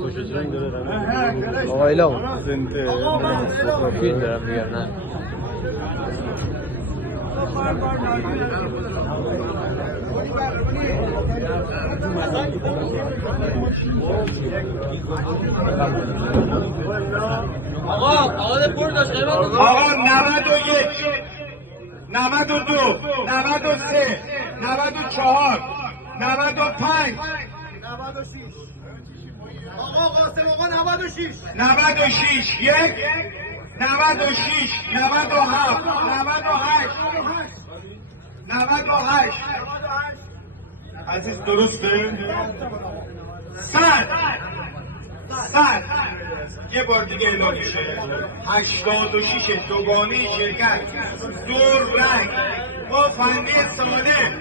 خوشت رنگ داره آقا ایلا زنده فیل دارم میگم نه آقا پر داشت قیمت آقا 91 92 93 94 95 آقا قاسم آقا 96 96 یک 96 97 98 98 عزیز درسته؟ 100 یه بار دیگه اعلام میشه 86 دوگانه شرکت دور رنگ با فنی سالم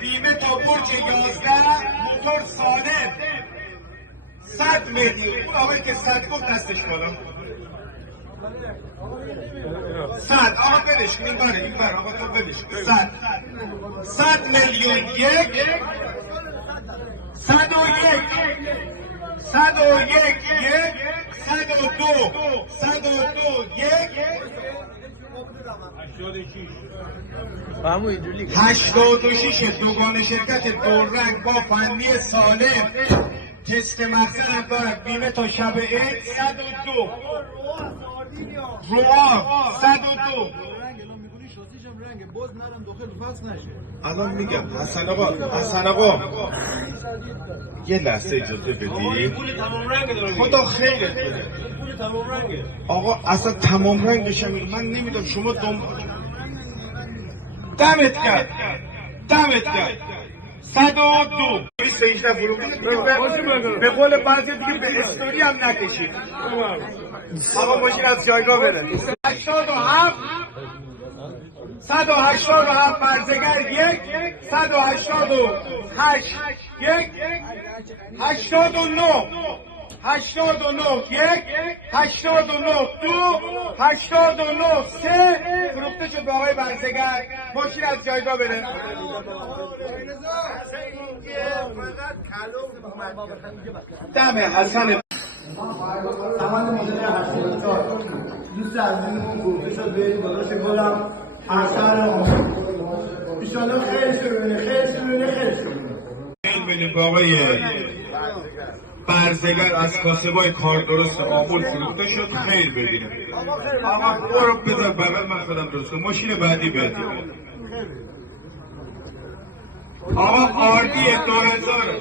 بیمه تا برج 11 موتور سالم 100 میلیون اون آقایی که 100 گفت دستش بالا 100 آقا بدش کن این بر آقا تو بدش کن 100 میلیون یک 101 101 یک 102 یک 86 دوگانه شرکت دوررنگ با فنی سالم تست مخزن هم دارد بیمه تا شب عید 102 روآ 102 الان میگم حسن آقا یه لحظه اجازه بدی خدا خیرت بده آقا اصلا تمام رنگش هم من نمیدونم شما دمت کرد 102 21 فروخت به قول بعضی دیگه به استوری هم نکشید آقا ماشین از جایگاه بره 87 187 برزگر یک 188 یک 89 یک 89 دو 89 سه فروخته شد به آقای برزگر ماشین از جایگاه بره دم حسن سامان مدل 84 دوست عزیزمون گفته شد برید داداش گلم حسن ایشالا خیلی بریم به آقای برزگر از کاسبای کار درست آمول فروخته شد خیر ببینیم آقا برو بذار بغل من خودم درست کنم ماشین بعدی آقا آردی 2000